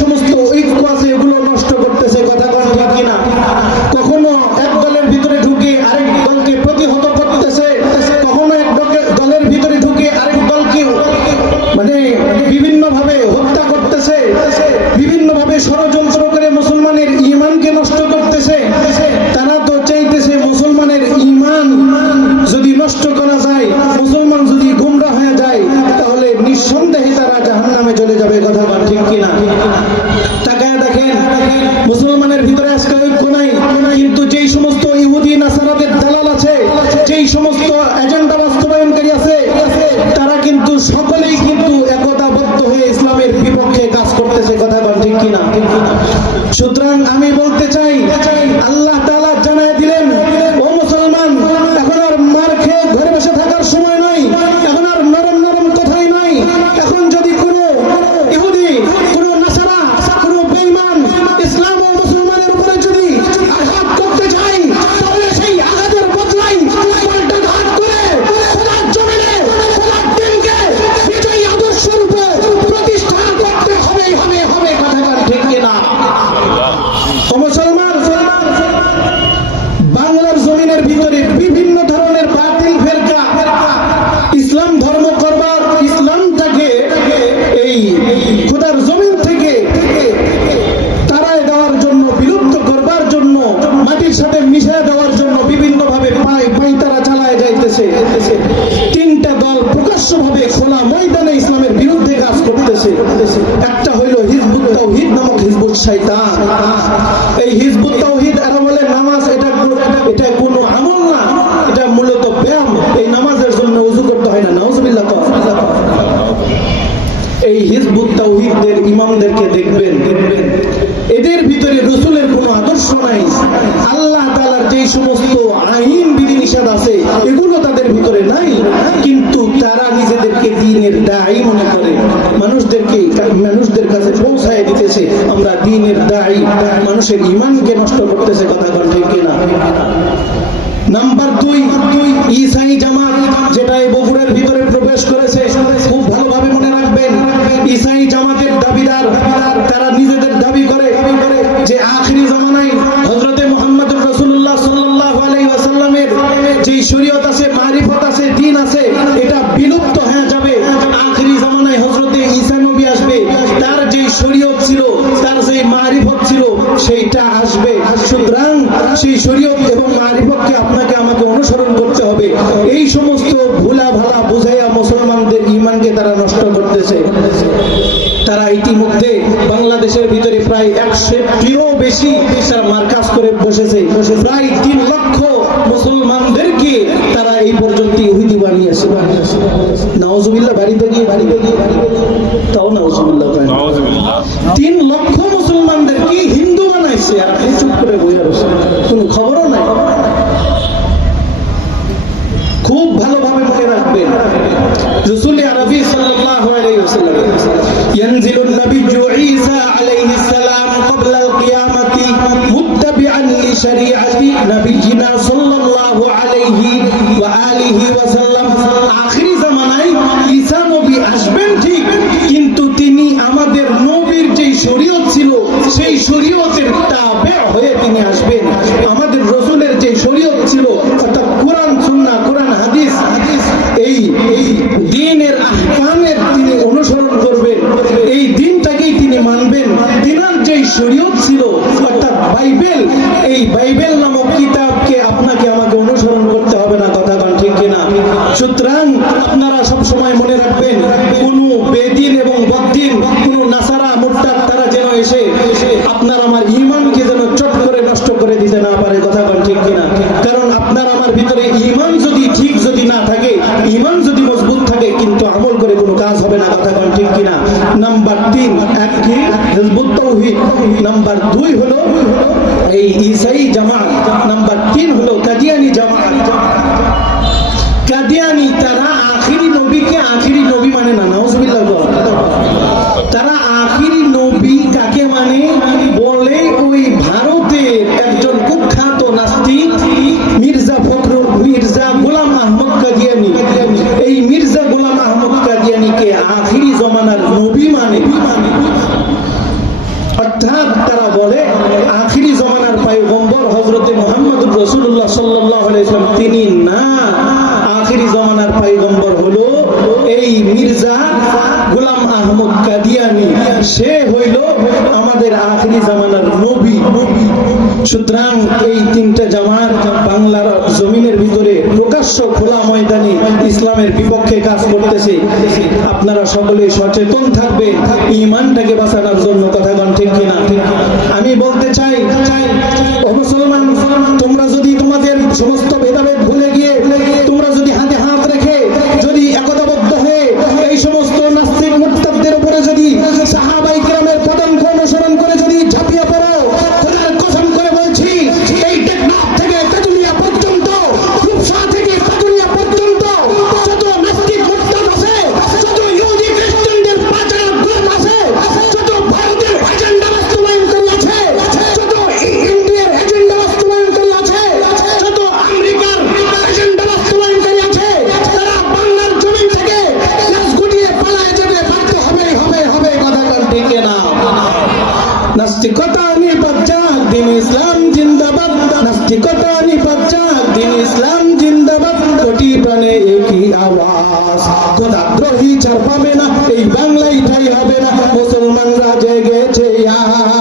সমস্ত ঐক্য আছে এগুলো নষ্ট করতেছে, কথা বলা ঠিক কিনা? কখনো এক দলের ভিতরে ঢুকে আরেক দলকে প্রতিহত করতেছে, কখনো এক দলের ভিতরে ঢুকে আরেক দলকে মানে বিভিন্ন ভাবে হত্যা করতেছে, বিভিন্ন ভাবে ষড়যন্ত্র করে মুসলমানের ঈমানকে নষ্ট করতেছে। তারা তো চাইতেছে মুসলমানের ঈমান যদি নষ্ট করা যায়, মুসলমান যদি গুমরাহ হয়ে যায়, তাহলে নিঃসন্দেহে তারা জাহান্নামে চলে যাবে, কথা বলা ঠিক কিনা? তাকায় দেখেন, মুসলমানের ভিতরে আজকে ঐক্য নাই, কিন্তু যেই সমস্ত ইহুদি নাসারাদের দালাল আছে, যেই সমস্ত এজেন্ডা বাস্তবায়নকারী আছে, তারা কিন্তু সকলেই কিন্তু একতাবদ্ধ হয়ে ইসলামের বিপক্ষে কাজ করতেছে, কথা বলা ঠিক কিনা? সুতরাং আমি বলতে চাই, আল্লাহ তাআলা জানায় দিলেন, ও মুসলমান, এখন আর মার খেয়ে ঘরে বসে থাকার সময় নয়, এখন আর নরম নরম কথাই নয়। এখন যদি কোনো ইহুদি, কোনো নাসারা, কোনো বেঈমান ইসলাম ও মুসলমানের উপরে যদি আঘাত করতে চায়, তাহলে সেই আঘাতের বদলায় পাল্টা ঘাত করে খোদার জমিনে খোদার দিনকে বিজয়ী আদর্শ রূপে প্রতিষ্ঠা করতে হবে, কথা বলা ঠিক কিনা? মুসলমান, বাংলার জমিনের ভিতরে বিভিন্ন ধরনের বাতিল ফেরকা ইসলাম ধর্ম করবার, ইসলামটাকে এই খোদার জমিন থেকে তাড়ায় দেওয়ার জন্য, বিলুপ্ত করবার জন্য, মাটির সাথে মিশিয়ে দেওয়ার জন্য বিভিন্ন ভাবে তারা চালায় যাইতেছে। তিনটা দল প্রকাশ্যভাবে খোলা ময়দানে ইসলামের বিরুদ্ধে কাজ করতেছে। একটা হইল হিজবুত তাওহীদ নামক হিজবুত শয়তান। এই হিজবুত তাওহীদ এরা বলে নামাজ এটা কোনো আমল না, এটা মূলত ব্যায়াম, এই নামাজের জন্য ওযু করতে হয় না, নাউজুবিল্লাহ। এই হিজবুত তাওহীদের ইমামদেরকে দেখবেন, এদের ভিতরে রাসূলের কোনো আদর্শ নাই, আল্লাহ তাআলার যেই সমস্ত আইন বিধিনিষেধ আছে এগুলো তাদের ভিতরে নাই, কিন্তু তারা নিজেদেরকে দ্বীনের দাঈ মনে করে, মানুষদের কাছে পৌঁছায় দিতেছে আমরা দ্বীনের দাঈ, মানুষের ঈমানকে নষ্ট করতেছে, কথা বলা ঠিক কিনা? নাম্বার 2, ঈসাই জামাত, যেটা এই বগুড়ার ভিতরে প্রবেশ করেছে, খুব ভালোভাবে মনে রাখবেন। ঈসাই জামাতের দাবিদার, তারা নিজেদের দাবি করে যে আখিরি জামানায় হযরতে মুহাম্মদুর রাসূলুল্লাহ সাল্লাল্লাহু আলাইহি ওয়াসাল্লামের যে শরীয়ত আছে, মারিফত আছে, দ্বীন আছে, এটা বিলুপ্ত হয়ে যাবে। আখিরি জামানায় হযরতে ঈসা নবী আসবে, তার যে শরীয়ত ছিল, তার যে মারিফত ছিল, সেইটা আসবে। সুতরাং সেই শরীয়ত এবং মারিফতকে আপনাকে আমাকে অনুসরণ করতে হবে। এই সমস্ত ভুলা ভালা বুঝাইয়া মুসলমানদের ঈমানকে তারা নষ্ট করতেছে। তারা ইতিমধ্যে বাংলাদেশের ভিতরে প্রায় 100টিরও বেশি তারা মার্কাজ করে বসেছে, প্রায় 3 লক্ষ মুসলমানদেরকে তারা এই পর্যন্ত ইহুদি বানিয়েছে। নাউজুবিল্লাহ, বাড়িতে গিয়ে তাও নাউজুবিল্লাহ, 3 লক্ষ মুসলমানদেরকে হিন্দু বানাইছে, আর আপনি চুপ করে বসে আছেন, কোনো খবরও নাই। খুব ভালোভাবে মনে রাখবেন, রাসূল আরবি সাল্লাল্লাহু আলাইহি ওয়াসাল্লাম ইয়ানজিলুন নাবিয়্যু ঈসা আলাইহিস সালাম ক্বাবলা আল কিয়ামাতি মুত্তাবিআন লি শরীআতি নাবিয়িনা সাল্লাল্লাহু আলাইহি ওয়া আলিহি ওয়াসাল্লাম। আখিরি জামানায় ঈসা নবী আসবেন ঠিক, কিন্তু তিনি আমাদের নবীর যে শরীয়ত ছিল সেই শরীয়তের তাবে হয়ে তিনি আসবেন। আমাদের রাসূলের যে শরীয়ত ছিল, অর্থাৎ কোরআন সুন্নাহ, কোরআন হাদিস, এই দ্বীনের আহকামের তিনি অনুসরণ করবেন, এই দ্বীনটাকেই তিনি মানবেন। তিনার যে শরীয়ত ছিল, অর্থাৎ বাইবেল, এই বাইবেল নামক কিতাবকে আপনাকে আমাকে অনুসরণ করতে হবে না, কথা বলা ঠিক কিনা? সুতরাং আপনারা সব সময় মনে রাখবেন, কোন বেদিন এবং বদ্দিন, কোন নাসারা মুরতাদ তারা যেন এসে আপনার আমার ঈমানকে যেন চট করে নষ্ট করে দিতে না পারে, কথা বলা ঠিক কিনা? কারণ আপনার আমার ভিতরে ঈমান যদি না থাকে, ঈমান যদি মজবুত থাকে, কিন্তু আমল করে কোনো কাজ হবে না, কথা বলা ঠিক কিনা? নাম্বার 3, এক কি হিজবুত তাওহীদ, নাম্বার 2 হলো এই ঈসাই জামাত, নাম্বার 3 হলো কাদিয়ানী জামাত। কাদিয়ানী তারা আখিরি নবীকে আখিরি নবী মানে না, নাউজুবিল্লাহ। তারা আখিরি নবী কাকে মানে বলে, ওই ভারতের একজন কুখ্যাত নাস্তিক মির্জা গোলাম আহমদ কাদিয়ানী, এই মির্জা গোলাম আহমদ কাদিয়ানীকে আখিরি জমানার নবী মানে। আমাদের আখিরি জামানার নবী। সুতরাং এই তিনটা জামাত বাংলার জমিনের ভিতরে প্রকাশ্য খোলা ময়দানে ইসলামের বিপক্ষে কাজ করতেছে। আপনারা সকলে সচেতন থাকবে ঈমানটাকে বাঁচানোর জন্য। কথা বলেন ঠিক কিনা? আমি বলতে চাই, ও মুসলমান, তোমরা যদি তোমাদের সমস্ত ভেদাভেদ ভুলে গিয়ে তোমরা যদি হাতে হাত রেখে যদি একতাবদ্ধ হয়ে এই সমস্ত নাস্তিক মুরতাদদের উপরে যদি সাহাবায়ে কেরামের পদাঙ্ক অনুসরণ করে যদি ঝাঁপিয়ে পড়ো, খোদার কসম করে বলছি, এই টেকনাফ থেকে তেতুলিয়া পর্যন্ত, রূপসা থেকে পাটুরিয়া পর্যন্ত যত নাস্তিক মুরতাদ আছে, যত ইহুদি খ্রিস্টানদের পাচার গোলাম আছে, যত ভারতের এজেন্ডা বাস্তবায়নকারী আছে, যত ইন্ডিয়ার এজেন্ডা বাস্তবায়নকারী আছে, যত আমেরিকার এজেন্ডা বাস্তবায়নকারী আছে, তারা বাংলার জমিন থেকে লাশ গুটিয়ে পালায় যাবে, বাধ্য হবেই হবে। কথা বলেন ঠিক না? নাস্তিকতা নিপাত যাক, দিন ইসলাম জিন্দাবাদ। নাস্তিকতা নিপাত যাক, দিন ইসলাম জিন্দাবাদ। কোটি প্রাণে একই আওয়াজ, খোদাদ্রোহী ছাড় পাবে না, এই বাংলায় ঠাঁই হবে না। মুসলমানরা জেগেছে আজ।